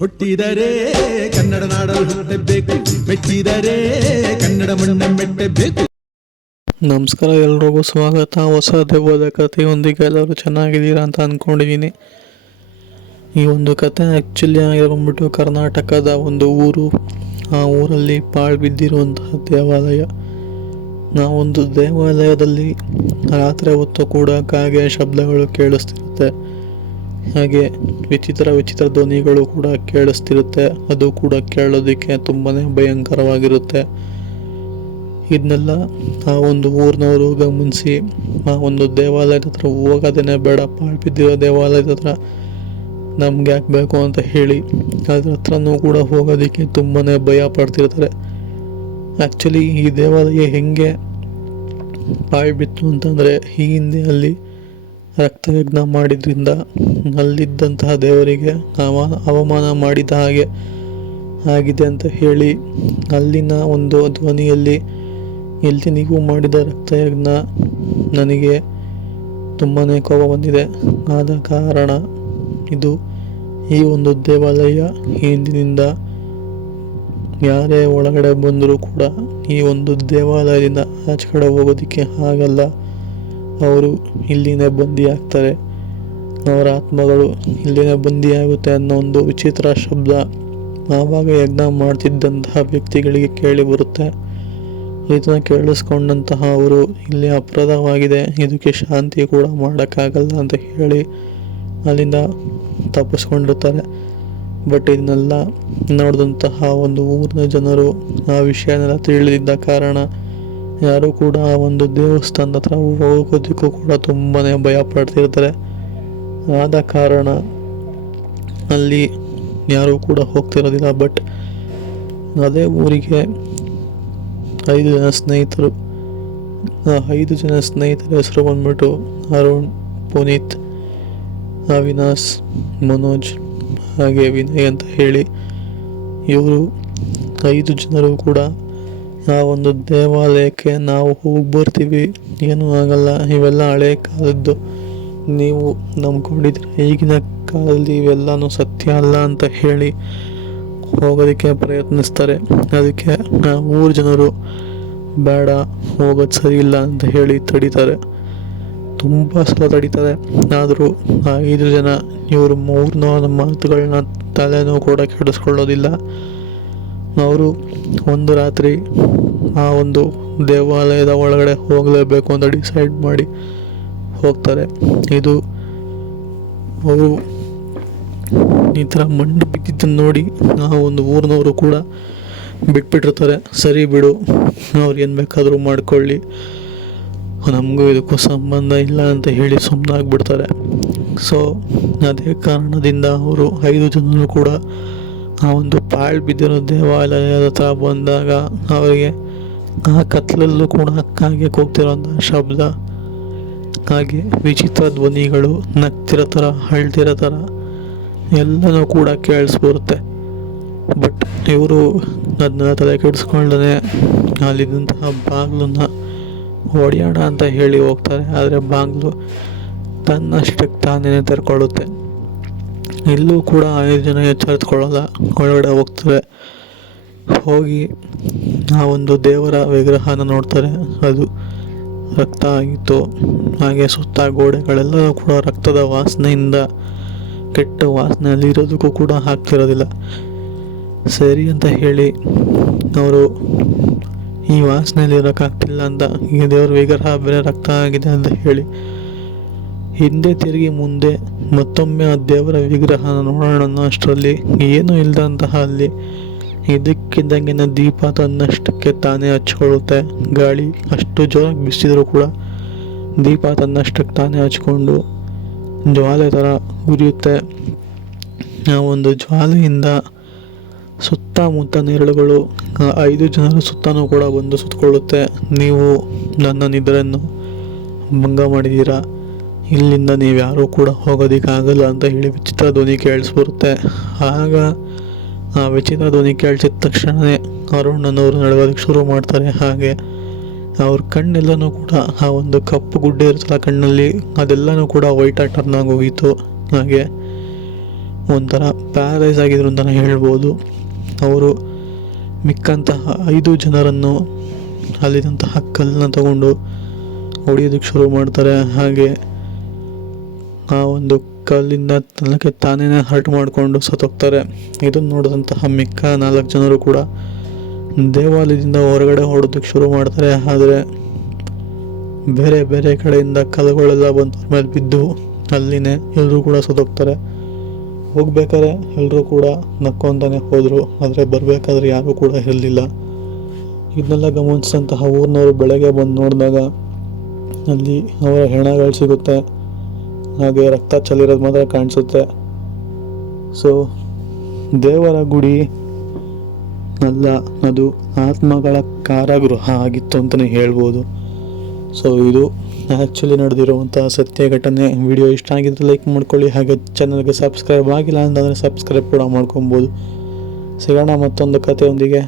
ಹುಟ್ಟಿದರೆ ಕನ್ನಡ ನಾಡಲು ಹುಟ್ಟಬೇಕು, ಮೆಟ್ಟಿದರೆ ಕನ್ನಡ ಮಣ್ಣ ಮೆಟ್ಟಬೇಕು. ನಮಸ್ಕಾರ, ಎಲ್ರಿಗೂ ಸ್ವಾಗತ. ಹೊಸ ದೆವ್ವದ ಕಥೆಯೊಂದಿಗೆ ಎಲ್ಲರೂ ಚೆನ್ನಾಗಿದ್ದೀರಾ ಅಂತ ಅಂದ್ಕೊಂಡಿದ್ದೀನಿ. ಈ ಒಂದು ಕತೆ ಆ್ಯಕ್ಚುಲಿ ಆಗಿರೋಂಬಿಟ್ಟು ಕರ್ನಾಟಕದ ಒಂದು ಊರು. ಆ ಊರಲ್ಲಿ ಪಾಳು ಬಿದ್ದಿರುವಂತಹ ದೇವಾಲಯ. ನಾವೊಂದು ದೇವಾಲಯದಲ್ಲಿ ರಾತ್ರಿ ಹೊತ್ತು ಕೂಡ ಕಾಗೆ ಶಬ್ದಗಳು ಕೇಳಿಸ್ತಿರುತ್ತೆ, ಹಾಗೆ ವಿಚಿತ್ರ ಧ್ವನಿಗಳು ಕೂಡ ಕೇಳಿಸ್ತಿರುತ್ತೆ. ಅದು ಕೂಡ ಕೇಳೋದಕ್ಕೆ ತುಂಬಾ ಭಯಂಕರವಾಗಿರುತ್ತೆ. ಇದನ್ನೆಲ್ಲ ಆ ಒಂದು ಊರಿನವರು ಗಮನಿಸಿ ಆ ಒಂದು ದೇವಾಲಯದ ಹತ್ರ ಹೋಗೋದೇನೆ ಬೇಡ, ಪಾಳು ಬಿದ್ದಿರೋ ದೇವಾಲಯದ ಹತ್ರ ನಮ್ಗೆ ಯಾಕೆ ಬೇಕು ಅಂತ ಹೇಳಿ ಅದ್ರ ಹತ್ರನೂ ಕೂಡ ಹೋಗೋದಕ್ಕೆ ತುಂಬಾ ಭಯ ಪಡ್ತಿರ್ತಾರೆ. ಆ್ಯಕ್ಚುಲಿ ಈ ದೇವಾಲಯ ಹೆಂಗೆ ಪಾಳು ಬಿತ್ತು ಅಂತಂದರೆ, ಈ ಹಿಂದೆ ಅಲ್ಲಿ ರಕ್ತಯಜ್ಞ ಮಾಡಿದ್ರಿಂದ ಅಲ್ಲಿದ್ದಂತಹ ದೇವರಿಗೆ ಅವಮಾನ ಮಾಡಿದ ಹಾಗೆ ಆಗಿದೆ ಅಂತ ಹೇಳಿ ಅಲ್ಲಿನ ಒಂದು ಧ್ವನಿಯಲ್ಲಿ, ಎಲ್ಲಿ ನೀವು ಮಾಡಿದ ರಕ್ತಯಜ್ಞ ನನಗೆ ತುಂಬಾ ಕೋಪ ಬಂದಿದೆ, ಆದ ಕಾರಣ ಇದು ಈ ಒಂದು ದೇವಾಲಯ ಹಿಂದಿನಿಂದ ಯಾರೇ ಒಳಗಡೆ ಬಂದರೂ ಕೂಡ ಈ ಒಂದು ದೇವಾಲಯದಿಂದ ಆಚೆ ಕಡೆ ಹೋಗೋದಕ್ಕೆ ಆಗಲ್ಲ. ಅವರು ಇಲ್ಲಿನೇ ಬಂದಿ ಆಗ್ತಾರೆ, ಅವರ ಆತ್ಮಗಳು ಇಲ್ಲಿನೇ ಬಂದಿ ಆಗುತ್ತೆ ಅನ್ನೋ ಒಂದು ವಿಚಿತ್ರ ಶಬ್ದ ಆವಾಗ ಯಜ್ಞ ಮಾಡ್ತಿದ್ದಂತಹ ವ್ಯಕ್ತಿಗಳಿಗೆ ಕೇಳಿ ಬರುತ್ತೆ. ಇದನ್ನು ಕೇಳಿಸ್ಕೊಂಡಂತಹ ಅವರು ಇಲ್ಲಿ ಅಪರಾಧವಾಗಿದೆ, ಇದಕ್ಕೆ ಶಾಂತಿ ಕೂಡ ಮಾಡೋಕ್ಕಾಗಲ್ಲ ಅಂತ ಹೇಳಿ ಅಲ್ಲಿಂದ ತಪ್ಪಿಸ್ಕೊಂಡಿರ್ತಾರೆ. ಬಟ್ ಇದನ್ನೆಲ್ಲ ನೋಡಿದಂತಹ ಒಂದು ಊರಿನ ಜನರು ಆ ವಿಷಯನೆಲ್ಲ ತಿಳಿದಿದ್ದ ಕಾರಣ ಯಾರು ಕೂಡ ಆ ಒಂದು ದೇವಸ್ಥಾನದ ಹತ್ರ ಹೋಗೋದಕ್ಕೂ ಕೂಡ ತುಂಬಾ ಭಯ ಪಡ್ತಿರ್ತಾರೆ. ಆದ ಕಾರಣ ಅಲ್ಲಿ ಯಾರೂ ಕೂಡ ಹೋಗ್ತಿರೋದಿಲ್ಲ. ಬಟ್ ಅದೇ ಊರಿಗೆ 5 ಜನ ಸ್ನೇಹಿತರು, ಆ 5 ಜನ ಸ್ನೇಹಿತರ ಹೆಸರು ಬಂದ್ಬಿಟ್ಟು ಅರುಣ್, ಪುನೀತ್, ಅವಿನಾಶ್, ಮನೋಜ್ ಹಾಗೆ ವಿನಯ್ ಅಂತ ಹೇಳಿ ಇವರು 5 ಜನರು ಕೂಡ ಆ ಒಂದು ದೇವಾಲಯಕ್ಕೆ ನಾವು ಹೋಗಿ ಬರ್ತೀವಿ, ಏನೂ ಆಗಲ್ಲ, ಇವೆಲ್ಲ ಹಳೆ ಕಾಲದ್ದು, ನೀವು ನಂಬ್ಕೊಂಡಿದ್ರೆ ಈಗಿನ ಕಾಲದಲ್ಲಿ ಇವೆಲ್ಲನೂ ಸತ್ಯ ಅಲ್ಲ ಅಂತ ಹೇಳಿ ಹೋಗೋದಕ್ಕೆ ಪ್ರಯತ್ನಿಸ್ತಾರೆ. ಅದಕ್ಕೆ ಆ 3 ಜನರು ಬೇಡ, ಹೋಗೋದು ಸರಿ ಇಲ್ಲ ಅಂತ ಹೇಳಿ ತಡೀತಾರೆ. ತುಂಬ ಸಲ ತಡೀತಾರೆ. ಆದರೂ ಆ 5 ಜನ ಇವರು 3 ಮಾತುಗಳನ್ನ ತಲೆನೂ ಕೂಡ ಕೆಡಿಸ್ಕೊಳ್ಳೋದಿಲ್ಲ. ಅವರು ಒಂದು ರಾತ್ರಿ ಆ ಒಂದು ದೇವಾಲಯದ ಒಳಗಡೆ ಹೋಗಲೇಬೇಕು ಅಂತ ಡಿಸೈಡ್ ಮಾಡಿ ಹೋಗ್ತಾರೆ. ಇದು ಅವರು ಈ ಥರ ಮಣ್ಣು ಬಿದ್ದಿದ್ದನ್ನು ನೋಡಿ ಆ ಒಂದು ಊರಿನವರು ಕೂಡ ಬಿಟ್ಬಿಟ್ಟಿರ್ತಾರೆ. ಸರಿ ಬಿಡು, ಅವ್ರು ಏನು ಬೇಕಾದರೂ ಮಾಡ್ಕೊಳ್ಳಿ, ನಮಗೂ ಇದಕ್ಕೂ ಸಂಬಂಧ ಇಲ್ಲ ಅಂತ ಹೇಳಿ ಸುಮ್ಮನಾಗ್ಬಿಡ್ತಾರೆ. ಸೊ ಅದೇ ಕಾರಣದಿಂದ ಅವರು 5 ಜನರು ಕೂಡ ಆ ಒಂದು ಪಾಳು ಬಿದ್ದಿರೋ ದೇವಾಲಯದ ಹತ್ರ ಬಂದಾಗ ಅವರಿಗೆ ಆ ಕತ್ಲಲ್ಲೂ ಕೂಡ ಕಾಗೆ ಕೂಗ್ತಿರೋಂಥ ಶಬ್ದ, ಹಾಗೆ ವಿಚಿತ್ರ ಧ್ವನಿಗಳು, ನಗ್ತಿರೋ ಥರ, ಅಳ್ತಿರೋ ಥರ ಎಲ್ಲನೂ ಕೂಡ ಕೇಳಿಸ್ಬರುತ್ತೆ. ಬಟ್ ಇವರು ಅದನ್ನೆಲ್ಲ ತಲೆ ಕೆಡಿಸ್ಕೊಳ್ದೇ ಅಲ್ಲಿದ್ದಂತಹ ಬಾಗಿಲನ್ನು ಹೊಡೆಯೋಣ ಅಂತ ಹೇಳಿ ಹೋಗ್ತಾರೆ. ಆದರೆ ಬಾಗಿಲು ತನ್ನಷ್ಟಕ್ಕೆ ತಾನೇ ತೆರ್ಕೊಳ್ಳುತ್ತೆ. ಇಲ್ಲೂ ಕೂಡ 5 ಜನ ಎಚ್ಚರಿತ್ಕೊಳ್ಳಲ್ಲ, ಒಳಗಡೆ ಹೋಗ್ತಾರೆ. ಹೋಗಿ ಆ ಒಂದು ದೇವರ ವಿಗ್ರಹನ ನೋಡ್ತಾರೆ. ಅದು ರಕ್ತ ಆಗಿತ್ತು, ಹಾಗೆ ಸುತ್ತ ಗೋಡೆಗಳೆಲ್ಲವೂ ಕೂಡ ರಕ್ತದ ವಾಸನೆಯಿಂದ ಕೆಟ್ಟ ವಾಸನೆಯಲ್ಲಿ ಇರೋದಕ್ಕೂ ಕೂಡ ಆಗ್ತಿರೋದಿಲ್ಲ. ಸರಿ ಅಂತ ಹೇಳಿ ಅವರು ಈ ವಾಸನೆಯಲ್ಲಿ ಇರೋಕ್ಕಾಗ್ತಿಲ್ಲ ಅಂತ ಈ ದೇವರ ವಿಗ್ರಹ ಬೇರೆ ರಕ್ತ ಆಗಿದೆ ಅಂತ ಹೇಳಿ ಹಿಂದೆ ತಿರುಗಿ ಮುಂದೆ ಮತ್ತೊಮ್ಮೆ ಆ ದೇವರ ವಿಗ್ರಹನ ನೋಡೋಣ ಅನ್ನೋ ಅಷ್ಟರಲ್ಲಿ ಏನೂ ಇಲ್ಲದಂತಹ ಅಲ್ಲಿ ಇದಕ್ಕಿದ್ದಂಗೆ ದೀಪ ತನ್ನಷ್ಟಕ್ಕೆ ತಾನೇ ಹಚ್ಕೊಳ್ಳುತ್ತೆ. ಗಾಳಿ ಅಷ್ಟು ಜೋರಾಗಿ ಬಿಸಿದ್ರು ಕೂಡ ದೀಪ ತನ್ನಷ್ಟಕ್ಕೆ ತಾನೇ ಹಚ್ಕೊಂಡು ಜ್ವಾಲೆ ಥರ ಉರಿಯುತ್ತೆ. ಆ ಒಂದು ಜ್ವಾಲೆಯಿಂದ ಸುತ್ತಮುತ್ತ ನೆರಳುಗಳು 5 ಜನರ ಸುತ್ತನೂ ಕೂಡ ಬಂದು ಸುತ್ತಕೊಳ್ಳುತ್ತೆ. ನೀವು ನನ್ನ ನಿದ್ರೆಯನ್ನು ಭಂಗ ಮಾಡಿದ್ದೀರಾ, ಇಲ್ಲಿಂದ ನೀವು ಯಾರೂ ಕೂಡ ಹೋಗೋದಕ್ಕಾಗಲ್ಲ ಅಂತ ಹೇಳಿ ವಿಚಿತ್ರ ಧ್ವನಿ ಕೇಳಿಸ್ಬರುತ್ತೆ. ಆಗ ಆ ವಿಚಿತ್ರ ಧ್ವನಿ ಕೇಳಿಸಿದ ತಕ್ಷಣವೇ ಅರುಣ್ ಅನ್ನೋರು ನಡಗೋದಕ್ಕೆ ಶುರು ಮಾಡ್ತಾರೆ. ಹಾಗೆ ಅವ್ರ ಕಣ್ಣೆಲ್ಲನೂ ಕೂಡ ಆ ಒಂದು ಕಪ್ಪು ಗುಡ್ಡೆ ಇರುತ್ತಲ್ಲ ಕಣ್ಣಲ್ಲಿ, ಅದೆಲ್ಲನೂ ಕೂಡ ವೈಟ್ ಟರ್ನ್ ಆಗಿ ಹೋಗಿತ್ತು. ಹಾಗೆ ಒಂಥರ ಪ್ಯಾರಲೈಸ್ ಆಗಿದ್ರು ಅಂತಲೇ ಹೇಳ್ಬೋದು. ಅವರು ಮಿಕ್ಕಂತಹ 5 ಜನರನ್ನು ಅಲ್ಲಿದ್ದಂತಹ ಕಲ್ಲನ್ನ ತಗೊಂಡು ಹೊಡೆಯೋದಕ್ಕೆ ಶುರು ಮಾಡ್ತಾರೆ. ಹಾಗೆ ಆ ಒಂದು ಕಲ್ಲಿಂದ ತನಕ್ಕೆ ತಾನೇ ಹರ್ಟ್ ಮಾಡಿಕೊಂಡು ಸತ್ತೋಗ್ತಾರೆ. ಇದನ್ನು ನೋಡಿದಂತಹ ಮಿಕ್ಕ 4 ಜನರು ಕೂಡ ದೇವಾಲಯದಿಂದ ಹೊರಗಡೆ ಹೊಡೋದಕ್ಕೆ ಶುರು ಮಾಡ್ತಾರೆ. ಆದರೆ ಬೇರೆ ಬೇರೆ ಕಡೆಯಿಂದ ಕಲ್ಲುಗಳೆಲ್ಲ ಬಂದು ಅವ್ರ ಮೇಲೆ ಬಿದ್ದು ಅಲ್ಲಿನೇ ಎಲ್ಲರೂ ಕೂಡ ಸತ್ತೋಗ್ತಾರೆ. ಹೋಗ್ಬೇಕಾದ್ರೆ ಎಲ್ಲರೂ ಕೂಡ ನಕ್ಕೊಂತಾನೆ ಹೋದರು, ಆದರೆ ಬರಬೇಕಾದ್ರೆ ಯಾರೂ ಕೂಡ ಇರಲಿಲ್ಲ. ಇದನ್ನೆಲ್ಲ ಗಮನಿಸಿದಂತಹ ಊರಿನವರು ಬೆಳಗ್ಗೆ ಬಂದು ನೋಡಿದಾಗ ಅಲ್ಲಿ ಅವರ ಹೆಣಗಳು ಸಿಗುತ್ತೆ, ಹಾಗೆ ರಕ್ತ ಚೆಲ್ಲಿರೋದು ಮಾತ್ರ ಕಾಣಿಸುತ್ತೆ. ಸೊ ದೇವರ ಗುಡಿ ಅಲ್ಲ, ಅದು ಆತ್ಮಗಳ ಕಾರಾಗೃಹ ಆಗಿತ್ತು ಅಂತಲೇ ಹೇಳ್ಬೋದು. ಸೊ ಇದು ಆ್ಯಕ್ಚುಲಿ ನಡೆದಿರುವಂತಹ ಸತ್ಯ ಘಟನೆ. ವಿಡಿಯೋ ಇಷ್ಟ ಆಗಿದ್ರೆ ಲೈಕ್ ಮಾಡ್ಕೊಳ್ಳಿ, ಹಾಗೆ ಚಾನಲ್ಗೆ ಸಬ್ಸ್ಕ್ರೈಬ್ ಆಗಿಲ್ಲ ಅಂತಂದರೆ ಸಬ್ಸ್ಕ್ರೈಬ್ ಕೂಡ ಮಾಡ್ಕೊಬೋದು. ಸಿಗೋಣ ಮತ್ತೊಂದು ಕಥೆಯೊಂದಿಗೆ.